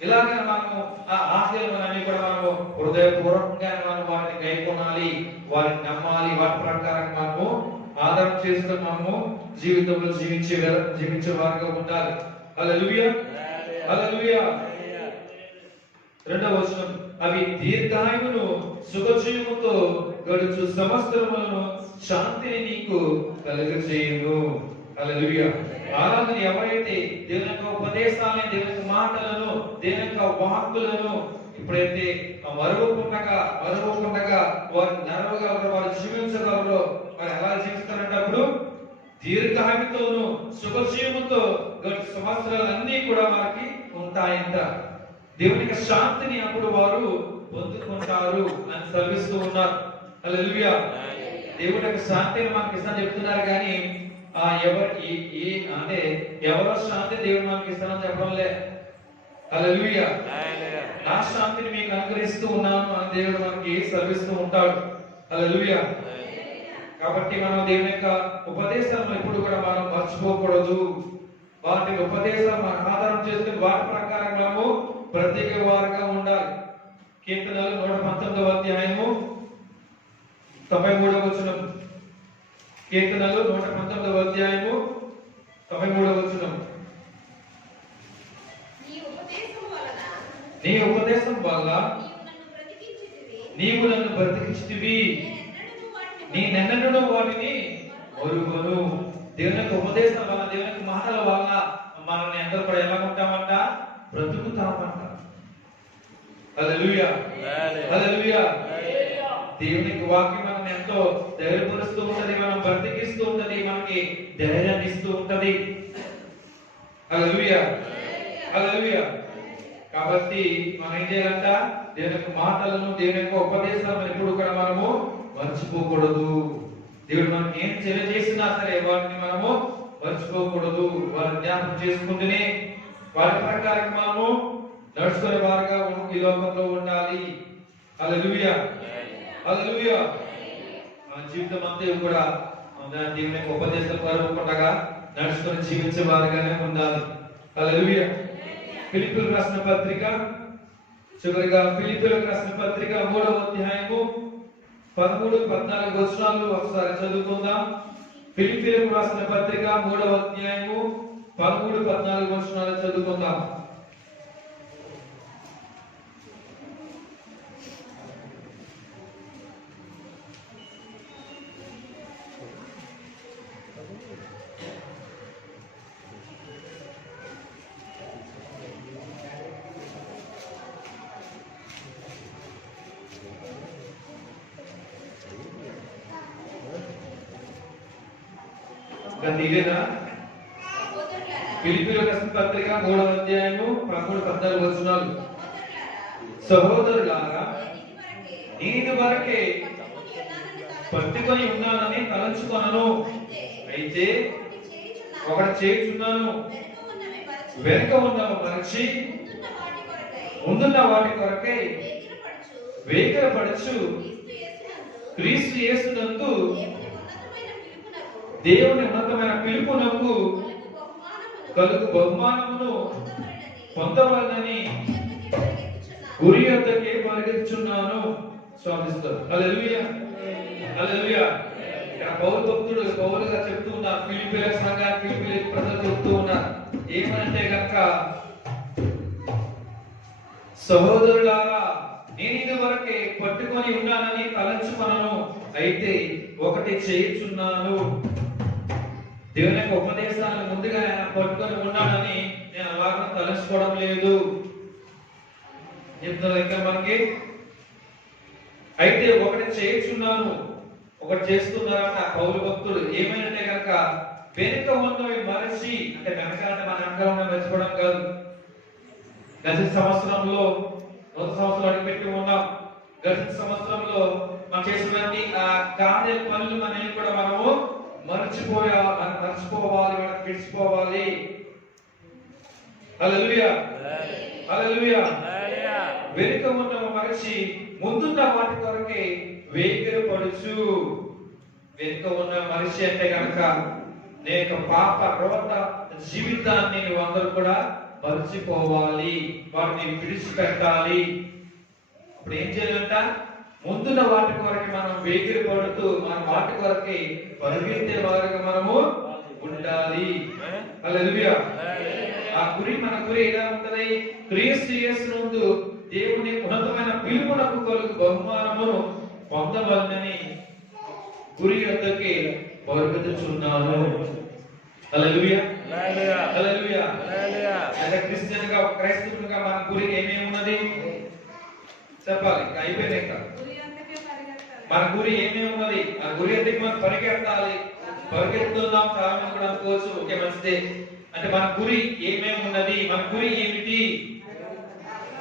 ఇలాగే మనము ఆ ఆశయాలన్నీ కూడా మనము హృదయపూర్వకంగా మనం వాటిని గైకొనాలి, వాటిని నమ్మాలి, వాటి ప్రకారం మనము ఆధారం చేసుకుని మనము జీవితంలో జీవించే వారిగా ఉండాలి. హల్లెలూయా, హల్లెలూయా. 2వ వచనం, అవి దీర్ఘాయువును సుఖజీవముతో గడుచు సంవత్సరములను శాంతిని నీకు కలుగజేయును. హల్లెలూయా. ఆరాధన ఎవరైతే దేవుని యొక్క ఉపదేశాలను, దేవుని యొక్క మాటలను, దేవుని యొక్క వాక్కులను ఎప్పుడైతే మరువకుండగా వారు నడవగలరో, వారు జీవించగలరో, వారు ఎలా జీవిస్తారంటే అప్పుడు దీర్ఘాయువుతోను సుఖజీవముతో గడుచు సంవత్సరాలన్నీ కూడా వారికి ఉంటాయంట. దేవుని యొక్క శాంతిని అప్పుడు వారు పొందుకుంటారు అని సెలవిస్తూ ఉన్నారు. హల్లెలూయా. దేవుని యొక్క శాంతిని మనకి ఇస్తానని చెప్తున్నారు కానీ ఎవరో శాంతి దేవుడు మనకి ఇస్తానని చెప్పడం లే. హల్లెలూయా. నా శాంతిని మీకు అనుగ్రహిస్తూ ఉన్నాను అని దేవుడు మనకి సెలవిస్తూ ఉంటాడు. హల్లెలూయా. కాబట్టి మనం దేవుని యొక్క ఉపదేశాలను ఎప్పుడు కూడా మనం మర్చిపోకూడదు. వాటి ఉపదేశాలను మనం ఆధారం చేసుకుని వాటి ప్రకారం మనము ప్రత్యేక వారుగా ఉండాలి. కీర్తనలు 119వ అధ్యాయము 93వ వచనం. కీర్తనలు 119వ అధ్యాయము 93వ వచనం. నీ ఉపదేశం వల్ల నీవు నన్ను బ్రతికించితివి, నేనెన్నడూ వాటిని మరువను. దేవుని యొక్క ఉపదేశం వల్ల, దేవుని యొక్క మాటల వల్ల మనల్ని అందరూ కూడా ఎలా ఉంటామంట? బ్రతుకుతామంట. హల్లెలూయా, హల్లెలూయా. దేవుని యొక్క వాక్యం మనం ఎంతో ధైర్యపరుస్తూ ఉంటది, మనం బ్రతికిస్తూ ఉంటది, మనకి ధైర్యాన్ని ఇస్తూ ఉంటది. హల్లెలూయా, హల్లెలూయా. కాబట్టి మనం ఏం చేయాలంట? దేవుని యొక్క మాటలను, దేవుని యొక్క ఉపదేశాలను ఎప్పుడు కూడా మనము మర్చిపోకూడదు. దేవుడు మనకి ఏం తెలియజేసినా సరే వాటిని మనము మర్చిపోకూడదు. వారిని జ్ఞాపకం చేసుకుంటూనే వారి ప్రకారం మనము నడుచుకునే వారుగా ఈ లోకంలో ఉండాలి. హల్లెలూయా, హల్లెలూయా. మన జీవితం అంతా కూడా దేవుని యొక్క ఉపదేశాలు మరవకుండా నడుచుకుని జీవించే వారుగానే ఉండాలి. హల్లెలూయా. ఫిలిప్పీయులకు రాసిన పత్రిక, చివరిగా ఫిలిప్పీయులకు రాసిన పత్రిక 3వ అధ్యాయము 13, 14 వచనాలు ఒకసారి చదువుకుందాం. ఫిలిప్పీయులకు రాసిన పత్రిక 3వ అధ్యాయము 13, 14 వచనాలు చదువుకుందాం. ఇదేనా? ఫిలిప్పీయులకు రాసిన పత్రిక 3వ అధ్యాయము 13, 14 వచనాలు. సహోదరులారా, నేను వరకే పట్టుకొని ఉన్నానని తలంచుకొనను. అయితే ఒకటి చేయుచున్నాను, వెనుక ఉన్నవి మరచి ముందున్న వాటి కొరకై వేగిరపడుచు క్రీస్తు యేసునందు దేవుని ఉన్నతమైన పిలుపునకు కలుగు బహుమానమును పొందవలనని గురి యొద్దకే పరిగెత్తుచున్నాను. స్వామిస్తారు. హల్లెలూయా, హల్లెలూయా. పౌలు భక్తుడు పౌలుగా చెప్తూ ఉన్నారు, ఫిలిప్పీల సంఘానికి, ఫిలిప్పీ ప్రజలు చెప్తూ ఉన్నారు ఏమనంటే గనక, సహోదరులారా, నేను ఇది వరకే పట్టుకొని ఉన్నానని తలంచుకొనను. అయితే ఒకటి చేయుచున్నాను. దేవుని యొక్క ఉపదేశాలను ముందుగా ఆయన పట్టుకొని ఉన్నానని నేను అలాగ తలంచుకోవడం లేదు చెప్తున్నారు ఇంకా మనకి. అయితే ఒకటి చేయుచున్నాను, ఒకటి చేస్తున్నారంట పౌలు భక్తుడు. ఏమైనా కనుక వెనుక ఉన్నవి మరచి, అంటే వెనక అంటే మన వెనక మర్చిపోవడం కాదు. గత సంవత్సరంలో నూతన సంవత్సరానికి పెట్టి ఉన్నాం. గత సంవత్సరంలో మనం చేసినటువంటి ఆ కార్య పనులు మనల్ని కూడా మనము మర్చిపోవాలి, మనకు విడిచిపోవాలి. హల్లెలూయా, హల్లెలూయా. వెనుక ఉన్న మనిషి ముందున్న వాటి కొరకే వేగిరపడుచు. వెనుక ఉన్న మనిషి అంటే కనుక నేను పాప రోత జీవితాన్ని నువ్వు అందరూ కూడా మర్చిపోవాలి, వాటిని విడిచిపెట్టాలి. ఇప్పుడు ఏం చేయాలంట? ముందున్న వాటి కొరకు మనం వేగిరపడుతూ మన వాటి కొరకే పరిగెత్తే వారిగా మనము ఉండాలి. హల్లెలూయా. ఆ గురి, మన గురి ఎలా ఉంటది? క్రీస్తు యేసునందు దేవుని ఉన్నతమైన పిలుపునకు కలుగు బహుమానమును పొందవలనని గురి యొద్దకే పరిగెత్తుచున్నాను. హల్లెలూయా, హల్లెలూయా. క్రిస్టియన్ గా, క్రైస్తవునిగా మన గురి ఏమేమి ఉన్నది చెప్పాలి. అయిపోయినాక మన గురి ఏమేమి ఉన్నది, ఆ గురి ఎందుకు మనం పరిగెత్తాలి. పరిగెత్తున్నాం చాలా మంది కూడా అనుకోవచ్చు, ఓకే మంచిదే. అంటే మన గురి ఏమేమి ఉన్నది, మన గురి ఏమిటి?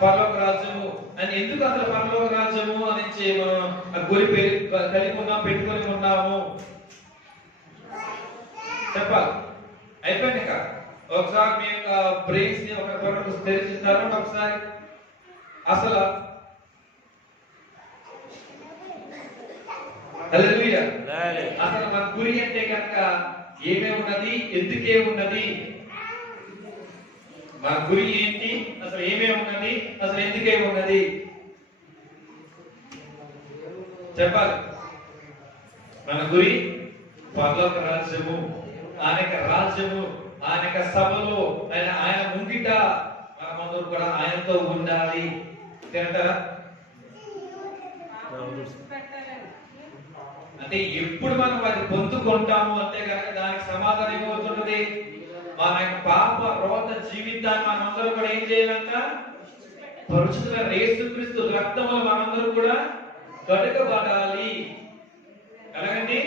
పరలోక రాజ్యము అని. ఎందుకు అసలు పరలోక రాజ్యము అని మనం ఆ గురి కలిగి ఉన్నాం, పెట్టుకొని ఉన్నాము చెప్పాలి. అయిపోయినాక ఒకసారి మీ యొక్క బ్రెయిన్స్ ని ఒక తెరిచిస్తారు. ఒకసారి అసలు హల్లెలూయా, అసలు మన గురి అంటే కనుక ఏమే ఉన్నది, ఎందుకే ఉన్నది, మన గురి ఏంటి, అసలు ఏమే ఉన్నది, అసలు ఎందుకే ఉన్నది చెప్పాలి. మన గురి పరలోక రాజ్యము, ఆయన రాజ్యము, ఆయన సభలో, ఆయన ముంగిట మనమందరూ కూడా ఆయనతో ఉండాలి. తింటారా? అంటే ఎప్పుడు మనం అది పొందుకుంటాము అంటే కనుక దానికి సమాధానం ఏమవుతున్నది? మన పాప రోత జీవితాన్ని మనందరూ కూడా ఏం చేయాలంట? పరిశుద్ధ యేసుక్రీస్తు రక్తములో మనందరూ కూడా కడగబడాలి. ఎలాగండి?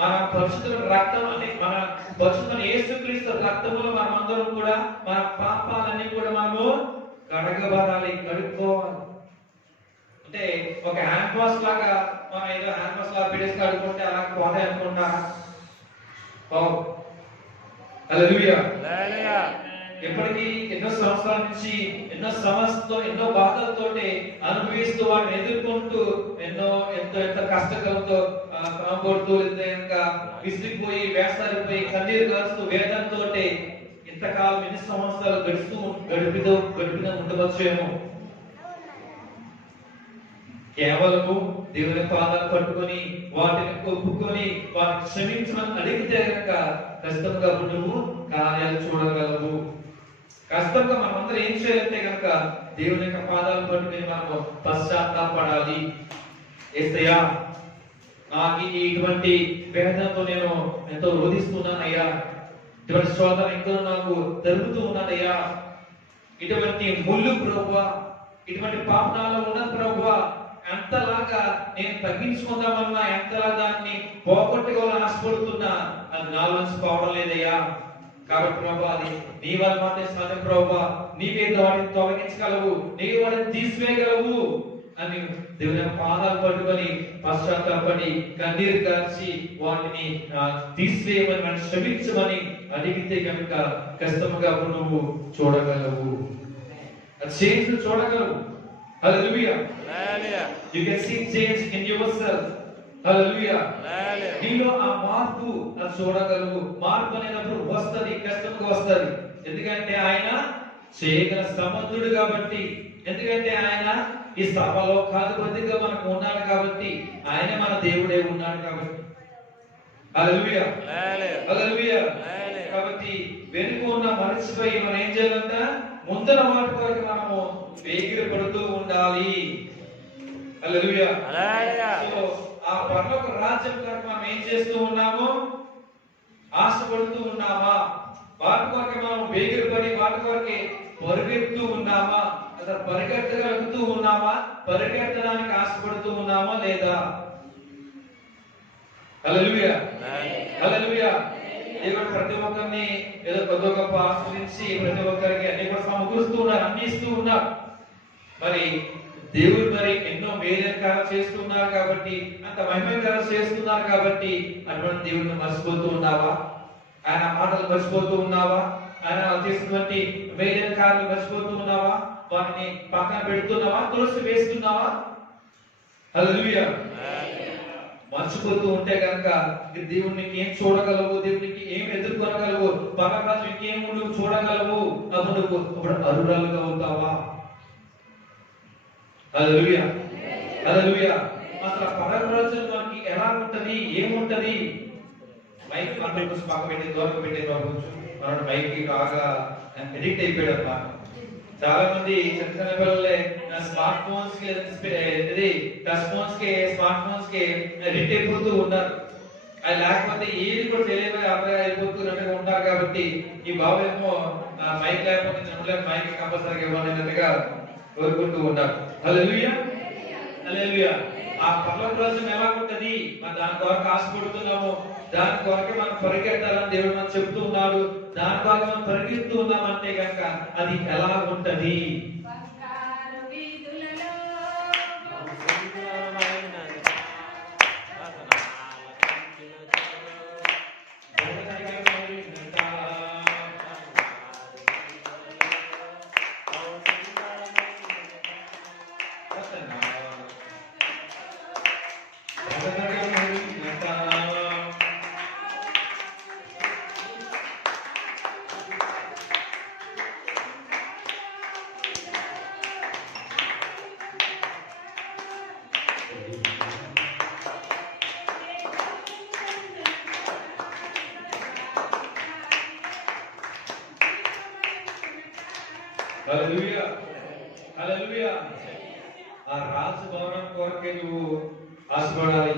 మన పరిశుద్ధ రక్తం అంటే మన పరిశుద్ధ యేసుక్రీస్తు రక్తములో మనమందరం కూడా మన పాపాలన్నీ కూడా మనము కడగబడాలి, కడుక్కోవాలి. అంటే ఒక హ్యాండ్ వాష్ లాగా మనం ఏదో హ్యాండ్ వాష్ లాగా పెట్టేసి కడుక్కుంటే అలా పోతాయి అనుకుంటారా? హల్లెలూయా. ఎప్పటికీ ఎన్నో సంవత్సరాల నుంచి ఎన్నో సమస్యతో, ఎన్నో బాధలతోటి అనుభవిస్తూ వాటిని ఎదుర్కొంటూ ఎంతో కష్టంతో పడుతూ ఇంకా విసిగిపోయి వేసారిపోయి కన్నీరు కాస్తూ వేదంతో ఇంతకాలం ఎన్ని సంవత్సరాలు గడిపిన ఉండవచ్చేమో. కేవలము దేవుని పాదాలు పట్టుకొని వాటిని ఒప్పుకొని వాటిని క్షమించమని అడిగితే కనుక ఖచ్చితంగా నువ్వు కార్యాలు చూడగలవు. ఖచ్చితంగా మనమందరం ఏం చేయాలంటే కనుక దేవుని యొక్క పాదాలు పట్టుకొని మనము పశ్చాత్తాపడాలి. యేసయ్యా, నాకు ఇటువంటి వేదనతో నేను ఎంతో రోధిస్తున్నానయ్యా, ఇటువంటి శోధన ఎంతో నాకు జరుగుతూ ఉన్నదయ్యా, ఇటువంటి ముళ్ళు ప్రభువా, ఇటువంటి పాపనాలు ఉన్నది ప్రభువా, ఎంతలాగా నేను తగ్గించుకుందామన్నా, ఎంతలా దాన్ని పోగొట్టుకోవాలని ఆశపడుతున్నా అది నాలోంచి పోవడం లేదయ్యా. కాబట్టి ప్రభా, అది నీ వల్ల మాత్రమే సాధ్యం ప్రభువా, నీవే వాటిని తొలగించగలవు, నీవే వాటిని తీసివేయగలవు అని దేవుని పాదాలు పట్టుకొని పశ్చాత్తాపడి కన్నీరు కార్చి వాటిని తీసివేయమని, మనం క్షమించమని అడిగితే కనుక కష్టముగా నువ్వు చూడగలవు, చేంజ్ చూడగలవు. Hallelujah. You can see change in yourself. Hallelujah. నీలో ఆ మార్పు అది చూడగలవు. మార్పు అనేటప్పుడు వస్తది, కష్టంగా వస్తది. ఎందుకంటే ఆయన చేయగల సమర్థుడు కాబట్టి, ఎందుకంటే ఆయన ఈ సభలో కాదుపతిగా మనకు ఉన్నాడు కాబట్టి, ఆయన మన దేవుడే ఉన్నాడు కాబట్టి. హల్లెలూయా. హల్లెలూయా. కాబట్టి వెనుక ఉన్న మనిషిపై మనం ఏం చేయాలంట, ముందర వాటి కొరకు మనము వేగిర పడుతూ ఉండాలి. హల్లెలూయా. సో ఆ పరలోక రాజ్యం కొరకు మనం ఏం చేస్తూ ఉన్నామో, ఆశపడుతూ ఉన్నామా, వాటి కొరకు మనం వేగిర పడి వాటి కొరకే పరిగెడుతూ ఉన్నామా, అసలు పరిగెత్తగలుగుతూ ఉన్నామా, పరిగెత్తడానికి ఆశపడుతూ ఉన్నామా లేదా? హల్లెలూయా. హల్లెలూయా. దేవుడు ప్రతి ఒక్కరిని ఏదో కొద్ది గొప్ప ఆశ్రయించి ప్రతి ఒక్కరికి అన్ని కూడా సమకూరుస్తూ ఉన్నారు, అన్ని ఇస్తూ ఉన్నారు. మరి దేవుడు మరి ఎన్నో మేలుకాలు చేస్తున్నారు కాబట్టి, అంత మహిమకాలు చేస్తున్నారు కాబట్టి, అటువంటి దేవుడిని మర్చిపోతూ ఉన్నావా? ఆయన మాటలు మర్చిపోతూ ఉన్నావా? ఆయన చేసినటువంటి మేలుకాలు మర్చిపోతూ ఉన్నావా? వాటిని పక్కన పెడుతున్నావా? తులసి వేస్తున్నావా? హల్లెలూయా. మర్చిపోతూ ఉంటే కనుక దేవుడికి ఏం చూడగలవు, దేవుడికి ఏం ఎదుర్కొనగలవు, పరరాజు ఇంకేం నువ్వు చూడగలవు? అప్పుడు నువ్వు అరురాలుగా అవుతావా? హల్లెలూయా. హల్లెలూయా. అసలు పరరాజు మనకి ఎలా ఉంటది, ఏముంటది? మైక్ పక్కన పెట్టి దూరం పెట్టే మనం మైక్ బాగా ఎడిక్ట్ అయిపోయాడు అన్నమాట. చాలా మంది చిన్న చిన్న పిల్లలే స్మార్ట్ ఫోన్స్ కి టచ్ ఫోన్స్ కి స్మార్ట్ ఫోన్స్ కి ఎడిక్ట్ అయిపోతూ ఉన్నారు. అది లేకపోతే ఏది కూడా తెలియదు అబ్బాయి అయిపోతున్నట్టుగా ఉంటారు. కాబట్టి ఈ బాబు ఏమో మైక్ లేకపోతే మైక్ కంపల్సరీగా ఇవ్వాలన్నట్టుగా కోరుకుంటూ ఉన్నారు. హల్లెలూయా. హల్లెలూయా. ఆ పరలోక రాజ్యం ఎలా ఉంటది, మనం దాని కొరకు ఆశపడుతున్నాము, దాని కొరకు మనం పరిగెత్తాలని దేవుడు మనం చెప్తూ ఉన్నాడు. దాని కొరకు మనం పరిగెత్తూ ఉన్నామంటే కనుక అది ఎలా ఉంటది? హల్లెలూయా. హల్లెలూయా. ఆ రాజు భవనం కొరకే నువ్వు ఆశపడాలి,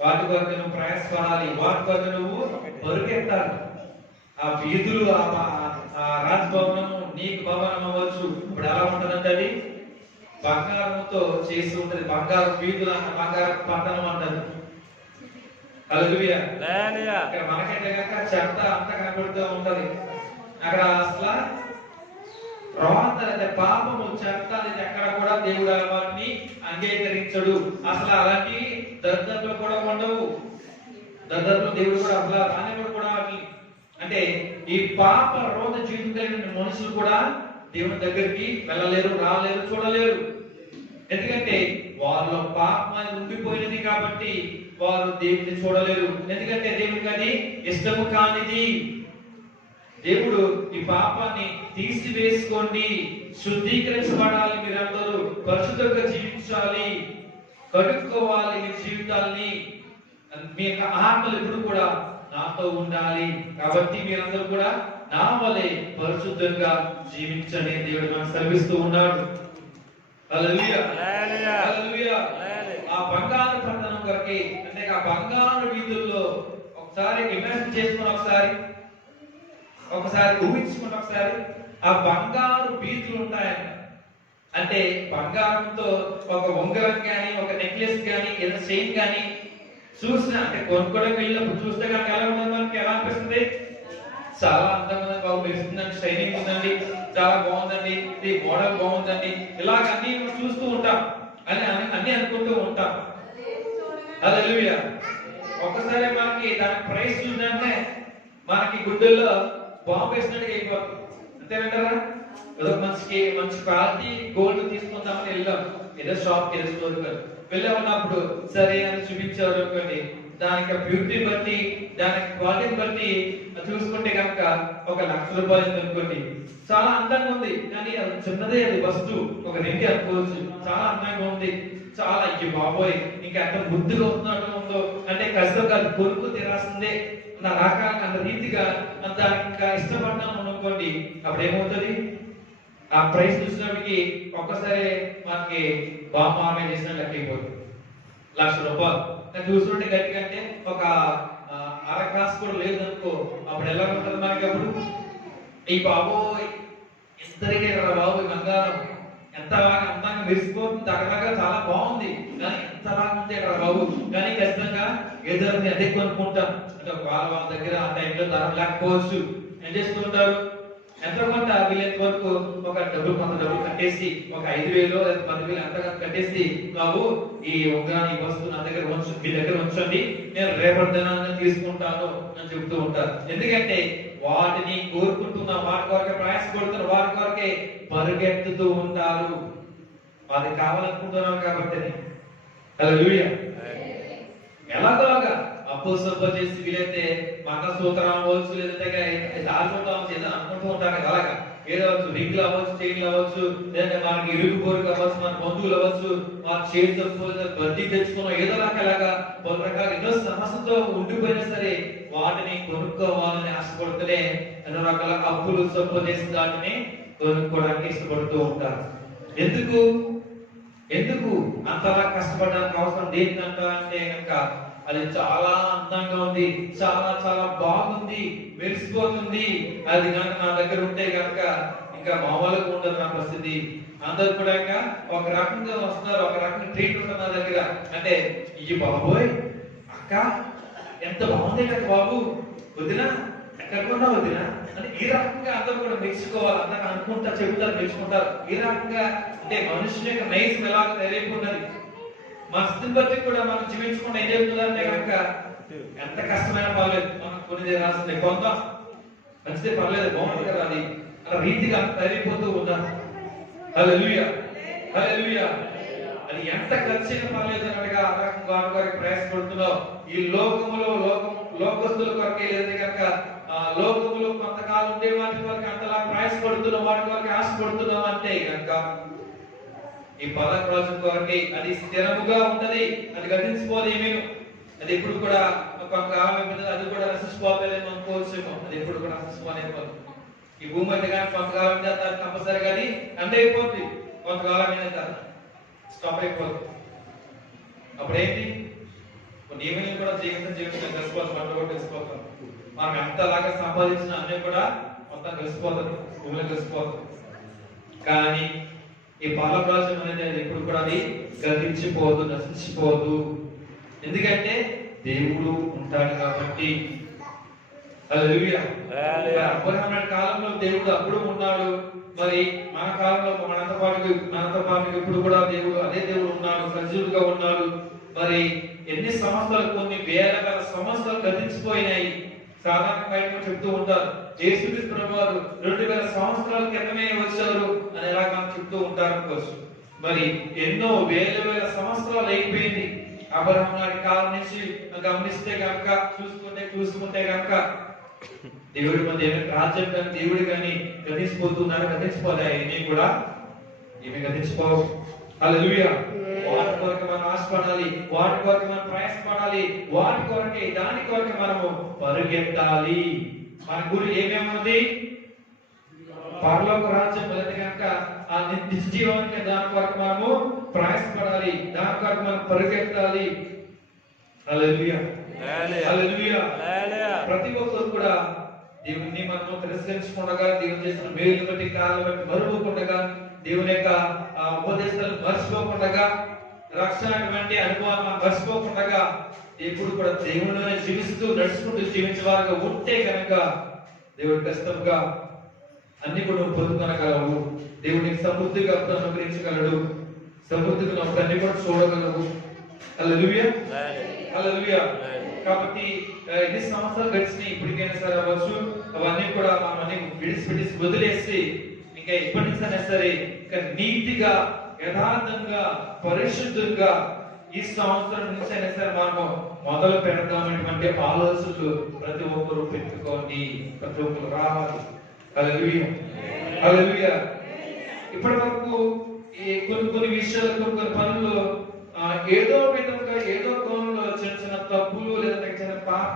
వాటి కొరకు నువ్వు ప్రయాసపడాలి, వాటి కొరకు నువ్వు పరిగెత్తాలి. ఆ వీధులు ఆ రాజభవనము నీకు భవనం అవ్వచ్చు. ఇప్పుడు ఎలా ఉంటదంటే అది బంగారంతో చేసి ఉంటది, బంగారు వీధులు అంట, బంగారు పట్టణం అంటది. హల్లెలూయా. ఇక్కడ మనకైతే కనుక చెత్త అంతా కనబడుతూ ఉంటది. అక్కడ అసలు రోత పాపము చెత్త ఎక్కడ కూడా దేవుడు వాటిని అంగీకరించడు. అసలు అలాంటి దరిద్రతలు కూడా ఉండవు. దరిద్రతలు దేవుడు కూడా అసలు రానివాడు కూడా వాటిని. అంటే ఈ పాప రోత జీవితం కలిగిన మనుషులు కూడా దేవుని దగ్గరికి వెళ్ళలేరు, రాలేరు, చూడలేరు. ఎందుకంటే వాళ్ళ పాపం అనేది ఉండిపోయినది కాబట్టి వారు దేవుడిని చూడలేరు. ఎందుకంటే దేవుడికి అది ఇష్టము కానిది. దేవుడు ఈ పాపాన్ని తీసివేసుకోండి, శుద్ధీకరించబడాలి, మీరందరూ పరిశుద్ధంగా జీవించాలి కడుక్కోవాలి మీ జీవితాల్ని. మీ యొక్క ఆత్మలు ఎప్పుడు కూడా నాతో ఉండాలి. కాబట్టి మీరందరూ కూడా నా వలె పరిశుద్ధంగా జీవించండి. దేవుడు మనకు సెలవిస్తూ ఉన్నాడు. హల్లెలూయా, హల్లెలూయా. ఆ బంగారు పట్టణం కొరకే, అంటే ఆ బంగారు వీధుల్లో ఒకసారి ఇమాజిన్ చేసుకుని, ఒకసారి ఊహించుకుని, ఒకసారి ఆ బంగారు వీధులు ఉంటాయంట. అంటే బంగారంతో ఒక ఉంగరం కానీ, ఒక నెక్లెస్ కానీ, ఏదైనా చైన్ కానీ చూసినా, అంటే కొనుక్కోవడానికి వెళ్ళినప్పుడు చూస్తే కనుక ఎలా ఉంటుంది, మనకి ఎలా అనిపిస్తుంది? చాలా అందంగా బాగా మెరుస్తుందండి, షైనింగ్ ఉందండి, చాలా బాగుందండి, ఇది మోడల్ బాగుందండి, ఇలాగ అన్ని మనం చూస్తూ ఉంటాం, అన్ని అనుకుంటూ ఉంటాం. హల్లెలూయా. ఒక్కసారి మనకి దాని ప్రైస్ చూసినంటే మనకి గుడ్డల్లో బాంబు వేసినట్టుగా అయిపోతుంది. అంతేనంటారా? ఏదో మంచి క్వాలిటీ గోల్డ్ తీసుకుందామని వెళ్ళాం, ఏదో షాప్, ఏదో స్టోర్ వెళ్ళామన్నప్పుడు సరే అని చూపించారు అనుకోండి, దానికి బ్యూటీ బట్టి, దానికి క్వాలిటీ బట్టి చూసుకుంటే కనుక ₹1,00,000 అనుకోండి, చాలా అందంగా ఉంది. కానీ అది చిన్నదే, అది వస్తువు ఒక రెండి అనుకోవచ్చు. చాలా అందంగా ఉంది, చాలా అయ్యి బాబోయ్ ఇంకా ఎంత ముద్దుగా అవుతున్నట్టు ఉందో, అంటే ఖచ్చితంగా కొనుక్కు తీరాల్సిందే నా రకాల అంత రీతిగా దానికి ఇంకా ఇష్టపడ్డాను అనుకోండి, అప్పుడు ఏమవుతుంది? ఆ ప్రైస్ చూసినప్పటికి ఒక్కసారి మనకి బాంబు ఆమె చేసిన లెక్క అయిపోతుంది. ₹1,00,000 చూస్తుంటే గట్టిగా, అంటే ఒక అర క్లాస్ కూడా లేదనుకో, అప్పుడు ఎలా ఉంటుంది మనకి? అప్పుడు ఈ బాబోయ్ ఎంతరిగే కదా బాబు, బంగారం ఎంత బాగా అందంగా మెరిసిపోతుంది, అక్కడగా చాలా బాగుంది, కానీ ఎంత బాగా ఉంది అక్కడ బాబు. కానీ ఖచ్చితంగా ఏదో అదే కొనుక్కుంటాం. అంటే వాళ్ళ దగ్గర ఆ టైంలో ధర లేకపోవచ్చు, ఏం చేసుకుంటారు? ఎంత కొంత వీలైనంత వరకు కొంత డబ్బులు కట్టేసి, ఒక 5,000 లేదా 10,000 అంతగా కట్టేసి, బాబు ఈ ఉంగరాన్ని, ఈ వస్తువు నా దగ్గర మీ దగ్గర ఉంచండి, నేను రేపటి దినాన్ని తీసుకుంటాను అని చెబుతూ ఉంటారు. ఎందుకంటే వాటిని కోరుకుంటున్న, వాటి కొరకే ప్రయాసపడుతున్న, వాటి కొరకే పరిగెత్తుతూ ఉంటారు. అది కావాలనుకుంటున్నారు కాబట్టి. హల్లెలూయా. ఎలాగోలాగా అప్పు చేసి వీలైతే మంగళసూత్రం అవ్వచ్చు, లేదంటే దాచుకుంటాం ఏదో అనుకుంటూ ఉంటాం కదా, అలాగా ఏదో రింగులు అవ్వచ్చు, చైన్లు అవ్వచ్చు, లేదంటే మనకి ఇరుగు పోరుకు అవ్వచ్చు, మన బంధువులు అవ్వచ్చు, మన చేతి తప్పు బద్దీ తెచ్చుకున్నాం, ఏదో అలాగా పలు రకాల ఎన్నో సమస్యతో ఉండిపోయినా సరే వాటిని కొనుక్కోవాలని ఆశపడుతూనే ఎన్నో రకాల అప్పులు సొప్పు చేసి వాటిని కొనుక్కోవడానికి ఇష్టపడుతూ ఉంటారు. ఎందుకు అంతలా కష్టపడడానికి అవసరం దేనికంట అంటే కనుక అది చాలా అందంగా ఉంది, చాలా చాలా బాగుంది, మెరిసిపోతుంది. అది కనుక నా దగ్గర ఉంటే కనుక ఇంకా మామూలుగా ఉండదు నా పరిస్థితి. అందరూ కూడా ఇంకా ఒక రకంగా వస్తున్నారు, ఒక రకంగా ట్రీట్ ఉంటుంది నా దగ్గర. అంటే ఈ బాబోయ్ అక్క ఎంత బాగుంది కదా బాబు, వదినా ఎక్కడకుండా వదినా అంటే ఈ రకంగా అందరూ కూడా మెచ్చుకోవాలి, అందరూ అనుకుంటా చెబుతారు, మెచ్చుకుంటారు. ఈ రకంగా అంటే మనుషుల యొక్క నైజం ఎలాగ తయారైపోయినది, మన స్థితిని బట్టి కూడా మనం జీవించకుండా ఏం చెప్తుందంటే కనుక ఎంత కష్టమైనా పర్లేదు, మనం కొన్ని రాసింది కొంత మంచిదే పర్లేదు, బాగుంటుంది కదా, అది అలా రీతిగా తయారైపోతూ ఉన్నారు. హల్లెలూయా, హల్లెలూయా. అది ఎంత ఖర్చైనా పర్లేదు అన్నట్టుగా ఆ రకంగా వాటి కొరకు ప్రయాసపడుతున్నావు. ఈ లోకస్తుల కొరకే, లేదంటే కనుక లోకములో కొంతకాలం ఉండే వాటి కొరకు అంతలా ప్రయాసపడుతున్నావు, వాటి కొరకు ఆశపడుతున్నావు అంటే కనుక ఈ పరలోక కొరకే అది స్థిరముగా ఉంటది, అది గతించిపోదు ఏమేను. అది ఎప్పుడు కూడా కొంతకాలం అయిపోతుంది, అది కూడా నశించిపోతాదేమో అనుకోవచ్చేమో, అది ఎప్పుడు కూడా నశించిపోలేదు. ఈ భూమి అయితే కానీ కొంతకాలం చేస్తారు కంపల్సరిగా అది అండ్ అయిపోద్ది, కొంతకాలం అయిన స్టాప్ అయిపోద్ది. అప్పుడు ఏంటి? కొన్ని ఏమైనా కూడా జీవితం కలిసిపోతాం, పంట కూడా కలిసిపోతాం. మనం ఎంతలాగా సంపాదించిన అన్నీ కూడా మొత్తం కలిసిపోతుంది, భూమిలో కలిసిపోతుంది. కానీ ఈ పరలోకరాజ్యం అనేది ఎప్పుడు కూడా అది గతించిపోదు, నశించిపోదు. ఎందుకంటే దేవుడు ఉంటాడు కాబట్టి. హల్లెలూయా. అబ్రహాము కాలంలో దేవుడు అప్పుడు ఉన్నాడు, మరి మన కాలంలో మనతో పాటు ఇప్పుడు కూడా దేవుడు అదే దేవుడు ఉన్నాడు, సజీవుడుగా ఉన్నాడు. మరి ఎన్ని సంవత్సరాలు, కొన్ని వేల సంవత్సరాలు గతించిపోయినాయి. సాధారణంగా చెప్తూ ఉంటారు యేసుక్రీస్తు ప్రభువారు 2000 సంవత్సరాల క్రితమే వచ్చారు అని ఎలా మనం చెప్తూ ఉంటారు అనుకోవచ్చు. మరి ఎన్నో వేల సంవత్సరాలు అయిపోయింది. అబ్రహాము నాటి కాలం నుంచి గమనిస్తే కనుక, చూసుకుంటే కనుక దేవుడి మధ్య రాజ్యం కానీ దేవుడు కానీ గతించిపోతున్నారు, గతించిపోతాయి. ఏమీ కూడా ఏమి గతించిపోవు. హల్లెలూయా. వాటి కొరకు మనం ఆశపడాలి, వాటి కొరకు మనం ప్రయాసపడాలి, వాటి కొరకే దాని కొరకు మనము పరిగెత్తాలి. మన గురి ఏమేముంది? పరలోక రాజ్యం మొదటి కనుక ఆ నిత్య జీవానికి దాని కొరకు మనము ప్రయాసపడాలి, దాని కొరకు మనం పరిగెత్తాలి. హల్లెలూయా, హల్లెలూయా. ప్రతి ఒక్కరు కూడా దేవుని మనం తిరస్కరించకుండా, దేవుని చేసిన మేలు బట్టి కాలం బట్టి మరువకుండా, దేవుని యొక్క ఉపదేశాలు మర్చిపోకుండా, రక్షణ అటువంటి అనుభవాలు మనం మర్చిపోకుండా ఎప్పుడు కూడా దేవుడిలోనే జీవిస్తూ నడుచుకుంటూ జీవించే వారుగా ఉంటే కనుక దేవుడు ఖచ్చితంగా అన్ని కూడా పొందుకొనగలవు. దేవునికి సమృద్ధిగా అనుగ్రహించగలడు, సమృద్ధిగా అన్ని కూడా చూడగలవు. హల్లెలూయా, హల్లెలూయా. కాబట్టి ఎన్ని సంవత్సరాలు గడిచినాయి ఇప్పటికైనా సరే అవ్వచ్చు, అవన్నీ కూడా మనం అన్ని విడిచిపెట్టి వదిలేసి ఇంకా ఎప్పటి నుంచైనా సరే ఇంకా నీతిగా, యథార్థంగా, పరిశుద్ధంగా ఈ సంవత్సరం నుంచి అయినా సరే మనము మొదలు పెడతామనేటువంటి ఆలోచనలు ప్రతి ఒక్కరు పెట్టుకోండి, ప్రతి ఒక్కరు రావాలి. హల్లెలూయా, హల్లెలూయా. ఇప్పటి వరకు కొన్ని విషయాలు, కొన్ని పనులు ఏదో విధంగా ఏదో కోణంలో చిన్న చిన్న తప్పులు లేదా చిన్న పాప